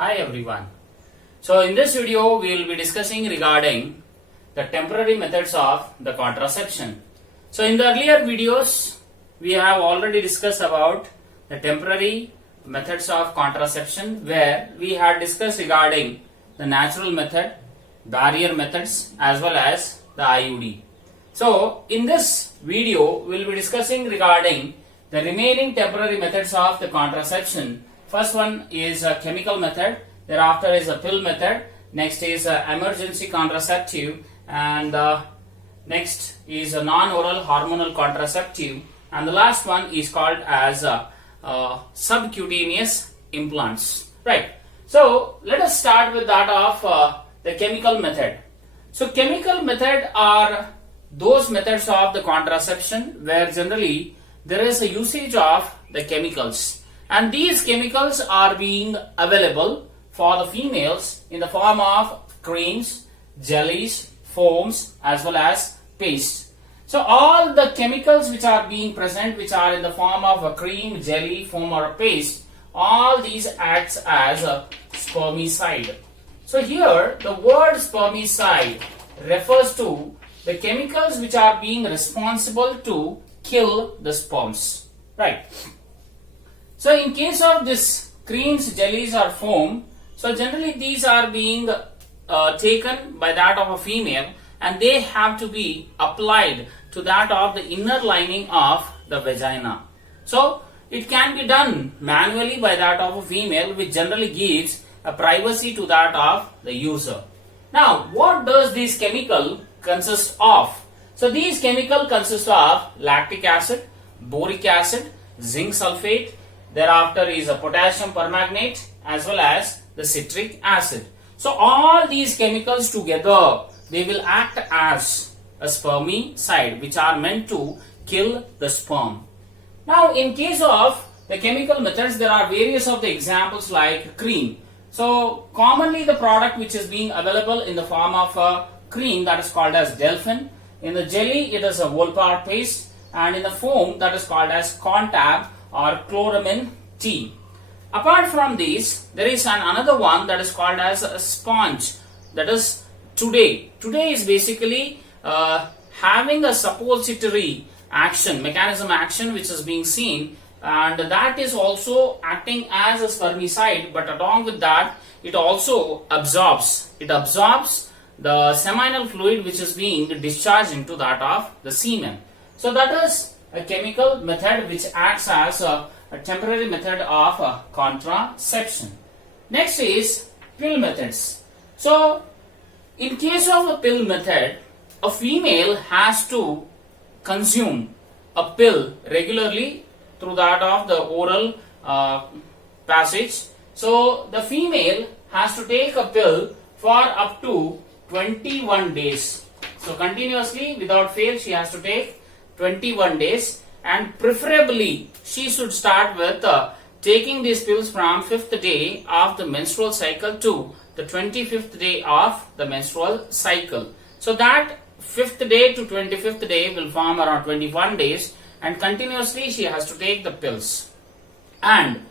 Hi everyone. So in this video we will be discussing regarding the temporary methods of the contraception. So in the earlier videos we have already discussed about the temporary methods of contraception, where we had discussed regarding the natural method, barrier methods as well as the IUD. So in this video we will be discussing regarding the remaining temporary methods of the contraception. First one is a chemical method, thereafter is a pill method, next is a emergency contraceptive, and next is a non-oral hormonal contraceptive, and the last one is called as subcutaneous implants. Right. So let us start with that of the chemical method. So chemical method are those methods of the contraception where generally there is a usage of the chemicals, and these chemicals are being available for the females in the form of creams, jellies, foams as well as paste. So all the chemicals which are being present, which are in the form of a cream, jelly, foam or a paste, all these acts as a spermicide. So here the word spermicide refers to the chemicals which are being responsible to kill the sperms. Right. So in case of this creams, jellies or foam, so generally these are being taken by that of a female, and they have to be applied to that of the inner lining of the vagina. So it can be done manually by that of a female, which generally gives a privacy to that of the user. Now what does this chemical consist of? So these chemical consist of lactic acid, boric acid, zinc sulfate, thereafter is a potassium permanganate as well as the citric acid. So all these chemicals together, they will act as a spermicide, which are meant to kill the sperm. Now in case of the chemical methods, there are various of the examples like cream. So commonly the product which is being available in the form of a cream, that is called as Delphin. In the jelly it is a Volpar paste, and in the foam that is called as Contab or chloramine T. Apart from these, there is another one that is called as a sponge, that is Today. Today is basically having a suppository action, mechanism action, which is being seen, and that is also acting as a spermicide, but along with that it also absorbs. It absorbs the seminal fluid which is being discharged into that of the semen. So that is a chemical method which acts as a temporary method of contraception. Next is pill methods. So in case of a pill method, a female has to consume a pill regularly through that of the oral passage. So the female has to take a pill for up to 21 days. So continuously without fail she has to take 21 days, and preferably she should start with taking these pills from 5th day of the menstrual cycle to the 25th day of the menstrual cycle. So that 5th day to 25th day will form around 21 days, and continuously she has to take the pills. And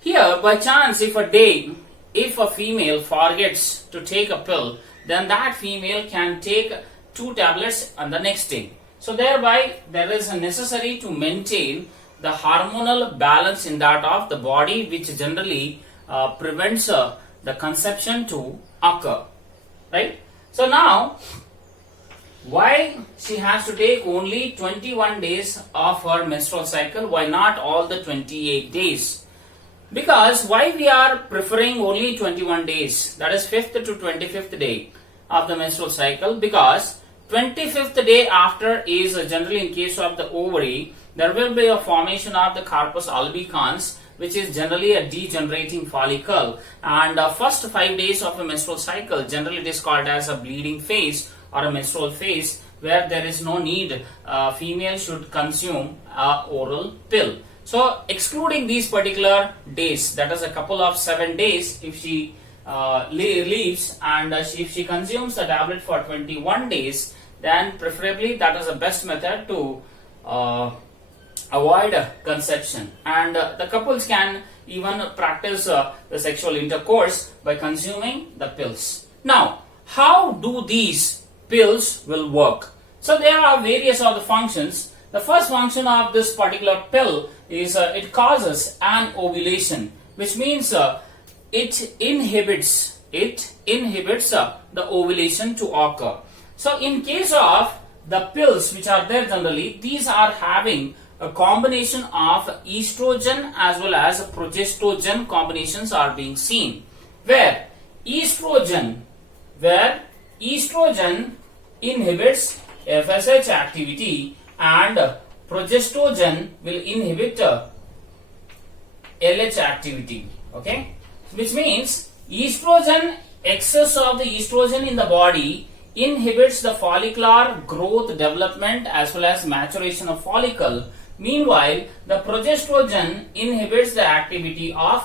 here by chance if a female forgets to take a pill, then that female can take 2 tablets on the next day. So thereby there is a necessary to maintain the hormonal balance in that of the body, which generally prevents the conception to occur. Right. So now why she has to take only 21 days of her menstrual cycle? Why not all the 28 days? Because why we are preferring only 21 days, that is 5th to 25th day of the menstrual cycle? Because 25th day after is generally in case of the ovary, there will be a formation of the corpus albicans, which is generally a degenerating follicle, and first 5 days of a menstrual cycle, generally it is called as a bleeding phase or a menstrual phase, where there is no need female should consume oral pill. So excluding these particular days, that is a couple of 7 days, if she leaves and if she consumes the tablet for 21 days, then preferably that is the best method to avoid conception, and the couples can even practice the sexual intercourse by consuming the pills. Now, how do these pills will work? So there are various of the functions. The first function of this particular pill is it causes an ovulation, which means it inhibits the ovulation to occur. So in case of the pills which are there generally, these are having a combination of estrogen as well as progestogen combinations are being seen, where estrogen inhibits FSH activity and progestogen will inhibit LH activity. Okay, which means excess of the estrogen in the body inhibits the follicular growth, development as well as maturation of follicle. Meanwhile, the progestogen inhibits the activity of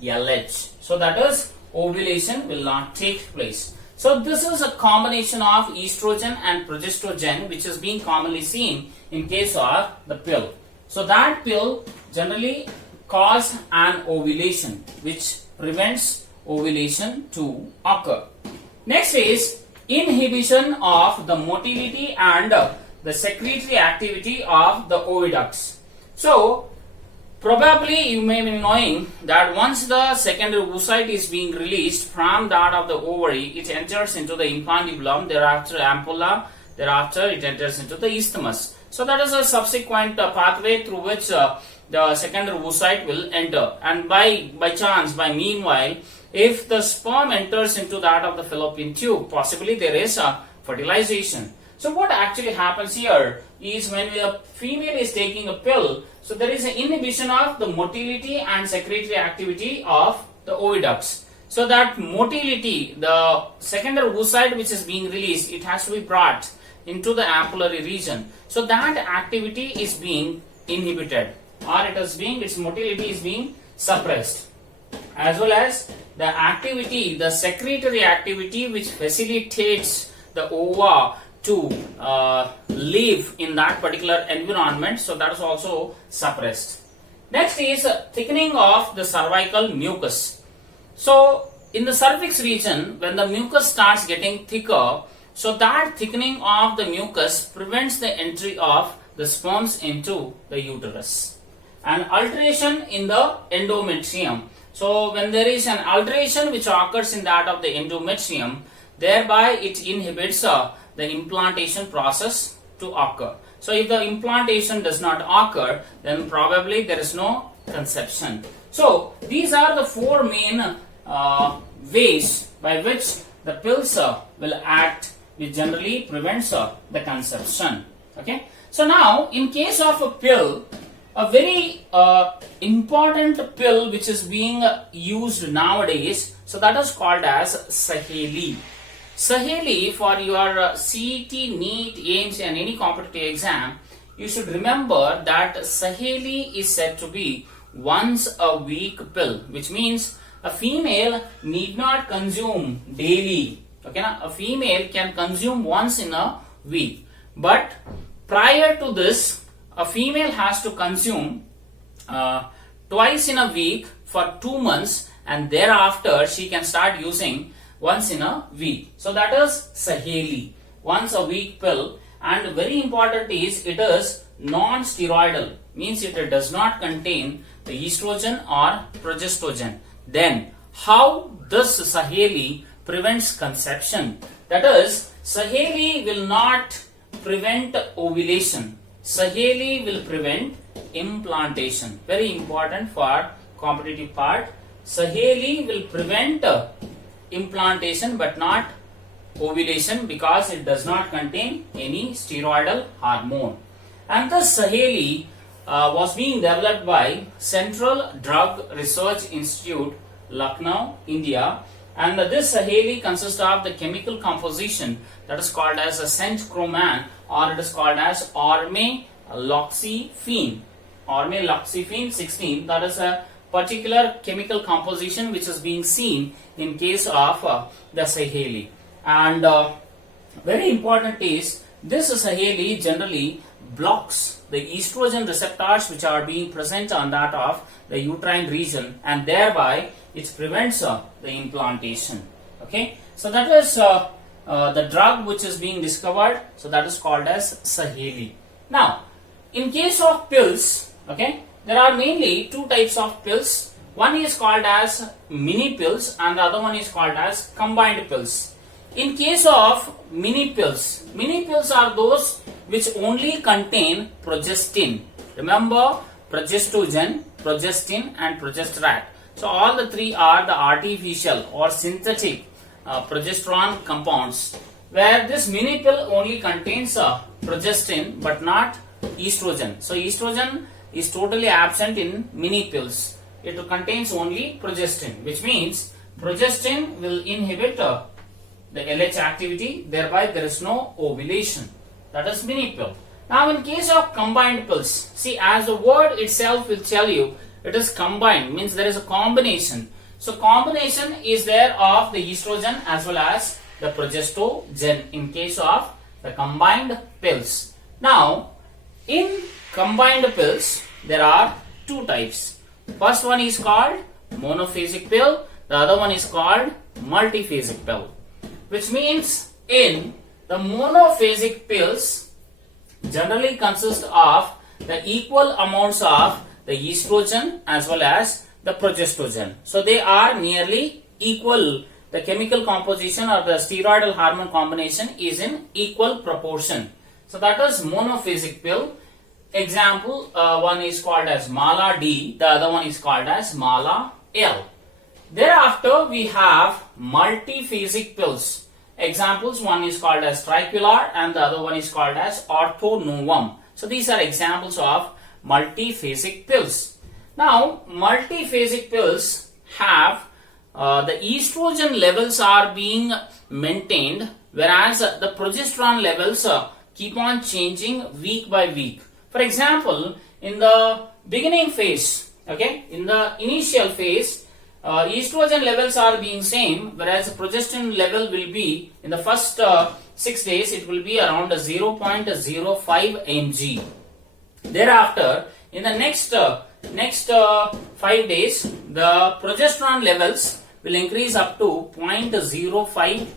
LH. So that is, ovulation will not take place. So this is a combination of estrogen and progestogen which is being commonly seen in case of the pill. So that pill generally cause an ovulation which prevents ovulation to occur. Next is inhibition of the motility and the secretory activity of the oviducts. So probably you may be knowing that once the secondary oocyte is being released from that of the ovary, it enters into the infundibulum, thereafter ampulla, thereafter it enters into the isthmus. So that is a subsequent pathway through which the secondary oocyte will enter, and by meanwhile, if the sperm enters into that of the fallopian tube, possibly there is a fertilization. So what actually happens here is when a female is taking a pill, so there is an inhibition of the motility and secretory activity of the oviducts. So that motility, the secondary oocyte which is being released, it has to be brought into the ampullary region. So that activity is being inhibited, or its motility is being suppressed, as well as the activity, the secretory activity which facilitates the ova to live in that particular environment, so that is also suppressed. Next is thickening of the cervical mucus. So in the cervix region, when the mucus starts getting thicker, so that thickening of the mucus prevents the entry of the sperms into the uterus. An alteration in the endometrium. So when there is an alteration which occurs in that of the endometrium, thereby it inhibits the implantation process to occur. So if the implantation does not occur, then probably there is no conception. So these are the four main ways by which the pills will act, which generally prevents the conception. Okay. So now in case of a pill, a very important pill which is being used nowadays, so that is called as Saheli. Saheli, for your CET, NEET, AIMS and any competitive exam, you should remember that Saheli is said to be once a week pill, which means a female need not consume daily. Okay, a female can consume once in a week, but prior to this, a female has to consume twice in a week for 2 months, and thereafter she can start using once in a week. So that is Saheli, once a week pill, and very important is it is non-steroidal, means it does not contain the estrogen or progestogen. Then how this Saheli prevents conception? That is, Saheli will not prevent ovulation. Saheli will prevent implantation. Very important for competitive part. Saheli will prevent implantation but not ovulation, because it does not contain any steroidal hormone. And the Saheli was being developed by Central Drug Research Institute, Lucknow, India. And this Saheli consists of the chemical composition that is called as a centchroman, or it is called as ormeloxifene. Ormeloxifene 16, that is a particular chemical composition which is being seen in case of the Saheli. And very important is this Saheli generally blocks the estrogen receptors which are being present on that of the uterine region, and thereby it prevents the implantation. Okay, so that is the drug which is being discovered, so that is called as Saheli. Now, in case of pills, okay, there are mainly two types of pills. One is called as mini pills and the other one is called as combined pills. In case of mini pills are those which only contain progestin. Remember, progestogen, progestin and progesterat. So all the three are the artificial or synthetic progesterone compounds, where this mini pill only contains progestin but not estrogen. So estrogen is totally absent in mini pills. It contains only progestin, which means progestin will inhibit the LH activity, thereby there is no ovulation. That is mini pill. Now in case of combined pills, see, as the word itself will tell you, it is combined, means there is a combination. So combination is there of the estrogen as well as the progestogen in case of the combined pills. Now in combined pills there are two types. First one is called monophasic pill, the other one is called multiphasic pill, which means in the monophasic pills generally consist of the equal amounts of the estrogen as well as the progestogen. So they are nearly equal. The chemical composition or the steroidal hormone combination is in equal proportion. So that is monophasic pill. Example, one is called as Mala D, the other one is called as Mala L. Thereafter we have multiphasic pills. Examples, one is called as Tricular and the other one is called as Ortho-Novum. So these are examples of multiphasic pills. Now multiphasic pills have the estrogen levels are being maintained, whereas the progesterone levels keep on changing week by week. For example, in the beginning phase, okay, in the initial phase, estrogen levels are being same, whereas the progesterone level will be in the first 6 days, it will be around 0.05 mg. Thereafter, in the next 5 days, the progesterone levels will increase up to 0.075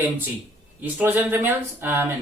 mg. Estrogen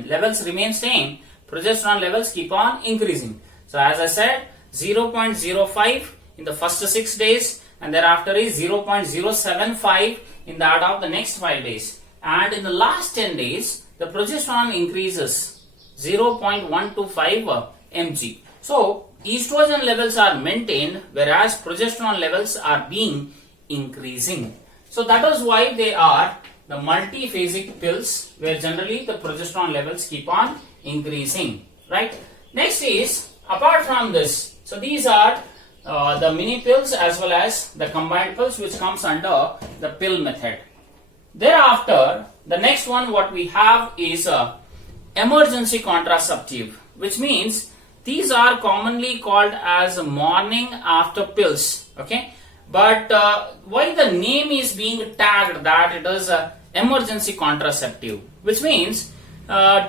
levels remain same. Progesterone levels keep on increasing. So as I said, 0.05 in the first 6 days, and thereafter is 0.075 in that of the next 5 days. And in the last 10 days, the progesterone increases 0.125 mg. So estrogen levels are maintained, whereas progesterone levels are being increasing. So that is why they are the multiphasic pills, where generally the progesterone levels keep on increasing, right? Next is, apart from this, so these are the mini pills as well as the combined pills, which comes under the pill method. Thereafter, the next one what we have is emergency contraceptive, which means these are commonly called as morning after pills, okay? But why the name is being tagged that it is emergency contraceptive, which means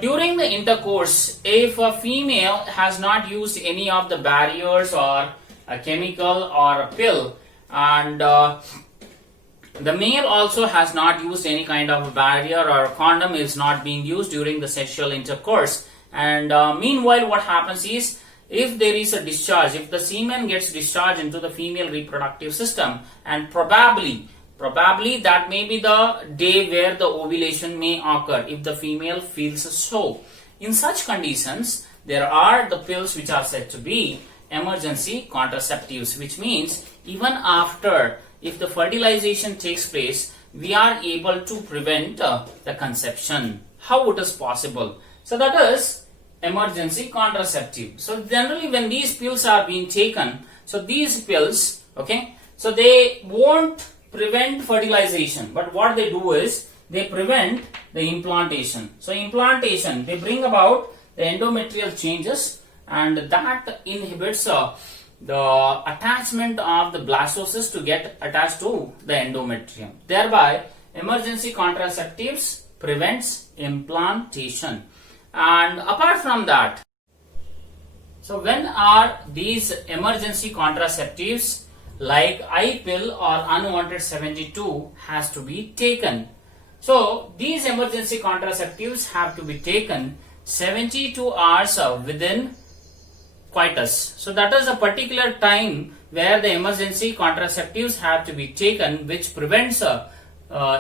during the intercourse, if a female has not used any of the barriers or a chemical or a pill, and the male also has not used any kind of barrier or a condom is not being used during the sexual intercourse, and meanwhile what happens is, if there is a discharge, if the semen gets discharged into the female reproductive system, and probably that may be the day where the ovulation may occur if the female feels so. In such conditions, there are the pills which are said to be emergency contraceptives, which means even after, if the fertilization takes place, we are able to prevent the conception. How it is possible? So that is emergency contraceptive. So generally when these pills are being taken, so these pills, okay, so they won't prevent fertilization, but what they do is they prevent the implantation. So implantation, they bring about the endometrial changes, and that inhibits the attachment of the blastocysts to get attached to the endometrium. Thereby emergency contraceptives prevents implantation. And apart from that, so when are these emergency contraceptives like I pill or unwanted 72 has to be taken? So these emergency contraceptives have to be taken 72 hours within coitus. So that is a particular time where the emergency contraceptives have to be taken, which prevents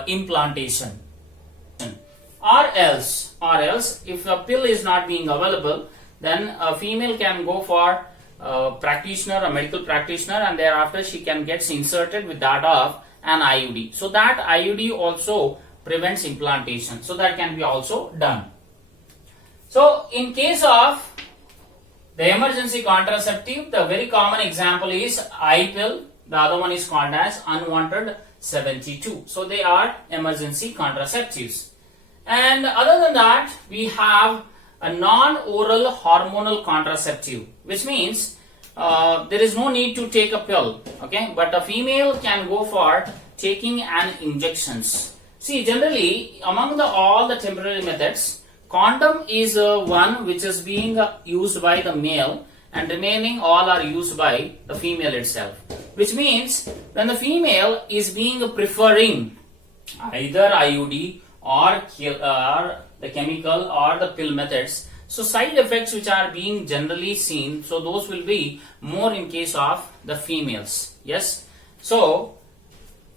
implantation. Or else if a pill is not being available, then a female can go for a practitioner, a medical practitioner, and thereafter she can get inserted with that of an IUD. So that IUD also prevents implantation. So that can be also done. So in case of the emergency contraceptive, the very common example is I pill. The other one is called as unwanted 72. So they are emergency contraceptives. And other than that, we have a non-oral hormonal contraceptive, which means there is no need to take a pill, okay? But a female can go for taking an injections. See, generally among all the temporary methods, condom is one which is being used by the male, and remaining all are used by the female itself. Which means when the female is being preferring either IUD or the chemical or the pill methods, so side effects which are being generally seen, so those will be more in case of the females. Yes. So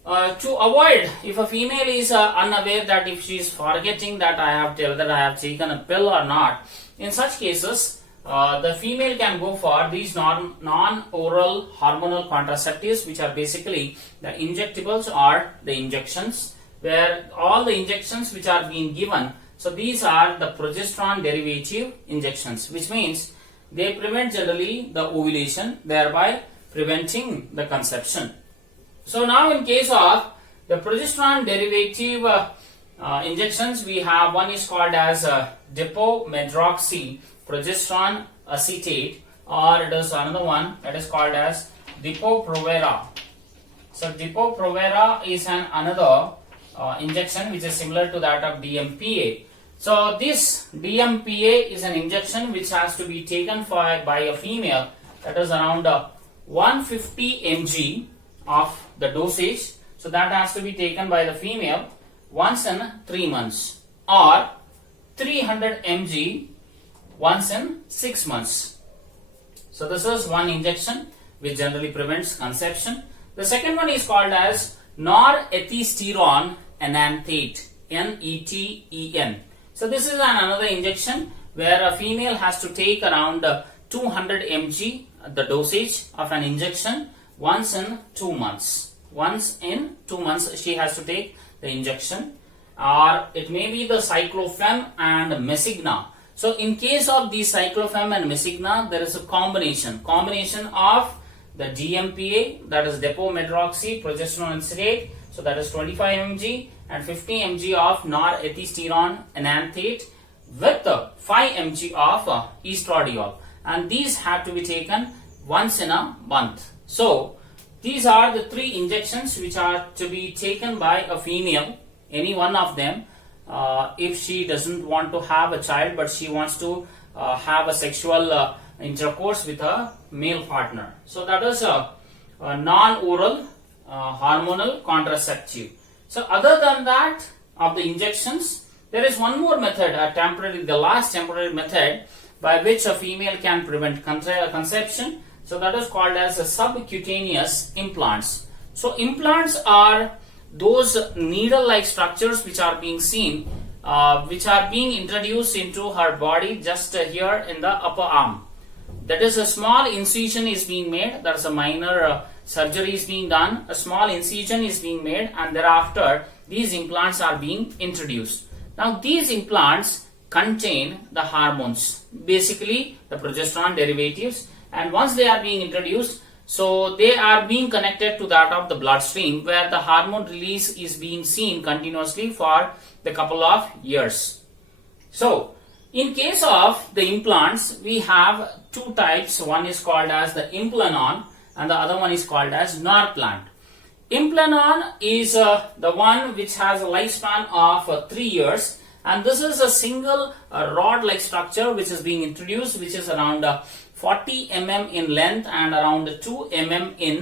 to avoid, if a female is unaware that if she is forgetting that whether I have taken a pill or not, in such cases the female can go for these non-oral hormonal contraceptives, which are basically the injectables or the injections, where all the injections which are being given, so these are the progesterone derivative injections, which means they prevent generally the ovulation, thereby preventing the conception. So now in case of the progesterone derivative injections, we have one is called as dipomedroxy progesterone acetate, or it is another one that is called as Depo-Provera. So Depo-Provera is another injection which is similar to that of DMPA. So this DMPA is an injection which has to be taken by a female, that is around 150 mg of the dosage. So that has to be taken by the female once in 3 months, or 300 mg once in 6 months. So this is one injection which generally prevents conception. The second one is called as norethisterone enanthate, NETEN. So this is another injection where a female has to take around 200 mg, the dosage of an injection, once in 2 months. Once in 2 months she has to take the injection. Or it may be the cyclophem and mesigna. So in case of the cyclophem and mesigna, there is a combination of the DMPA, that is dipomedroxy progesterone acetate, so that is 25 mg, and 50 mg of norethisterone enanthate with 5 mg of estradiol, and these have to be taken once in a month. So these are the 3 injections which are to be taken by a female, any one of them, if she doesn't want to have a child but she wants to have a sexual intercourse with a male partner. So that is a non-oral hormonal contraceptive. So other than that of the injections, there is one more method, the last temporary method by which a female can prevent conception. So that is called as a subcutaneous implants. So implants are those needle-like structures which are being seen, which are being introduced into her body just here in the upper arm. That is, a small incision is being made, that is a minor surgery is being done, a small incision is being made, and thereafter these implants are being introduced. Now these implants contain the hormones, basically the progesterone derivatives, and once they are being introduced, so they are being connected to that of the bloodstream, where the hormone release is being seen continuously for the couple of years. So in case of the implants, we have 2 types. One is called as the Implanon and the other one is called as Norplant. Implanon is the one which has a lifespan of 3 years, and this is a single rod-like structure which is being introduced, which is around 40 mm in length and around 2 mm in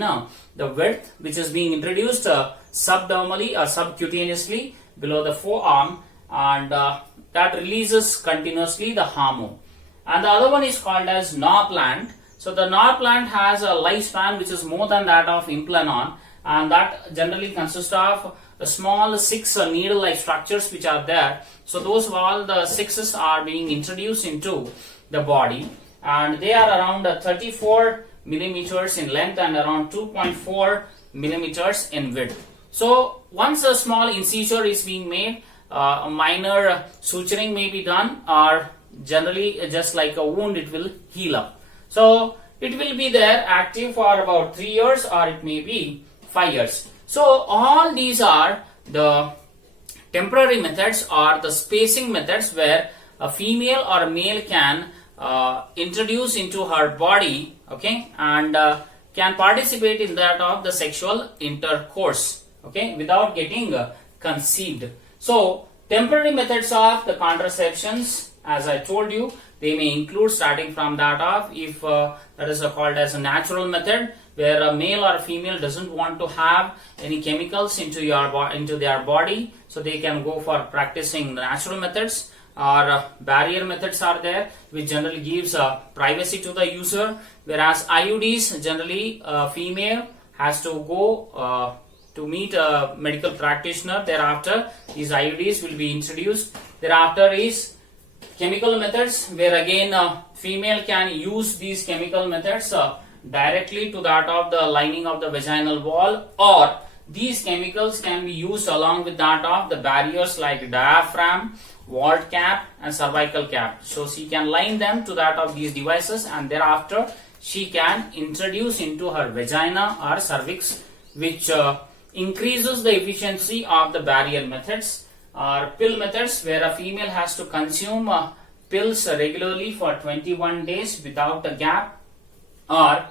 the width, which is being introduced subdermally or subcutaneously below the forearm, and that releases continuously the hormone. And the other one is called as Norplant. So the Norplant has a lifespan which is more than that of Implanon, and that generally consists of the small 6 needle-like structures which are there. So those all the 6s are being introduced into the body, and they are around 34 millimeters in length and around 2.4 millimeters in width. So once a small incisure is being made, a minor suturing may be done, or generally just like a wound it will heal up. So it will be there active for about 3 years, or it may be 5 years. So all these are the temporary methods or the spacing methods where a female or a male can introduce into her body, okay, and can participate in that of the sexual intercourse, okay, without getting conceived. So temporary methods of the contraceptions, as I told you, they may include starting from that of, if that is called as a natural method, where a male or a female doesn't want to have any chemicals into their body, so they can go for practicing the natural methods. Or barrier methods are there, which generally gives privacy to the user, whereas IUDs, generally female has to go to meet a medical practitioner. Thereafter these IUDs will be introduced. Thereafter is chemical methods, where again female can use these chemical methods directly to that of the lining of the vaginal wall, or these chemicals can be used along with that of the barriers like diaphragm, vault cap and cervical cap. So she can line them to that of these devices, and thereafter she can introduce into her vagina or cervix, which increases the efficiency of the barrier methods. Or pill methods, where a female has to consume pills regularly for 21 days without a gap. Or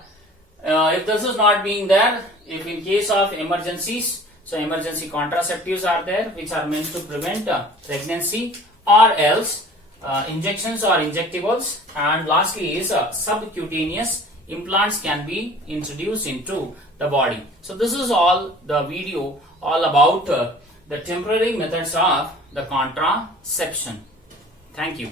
if this is not being there, if in case of emergencies, so emergency contraceptives are there which are meant to prevent pregnancy, or else injections or injectables. And lastly is subcutaneous implants can be introduced into the body. So this is all the video all about the temporary methods of the contraception. Thank you.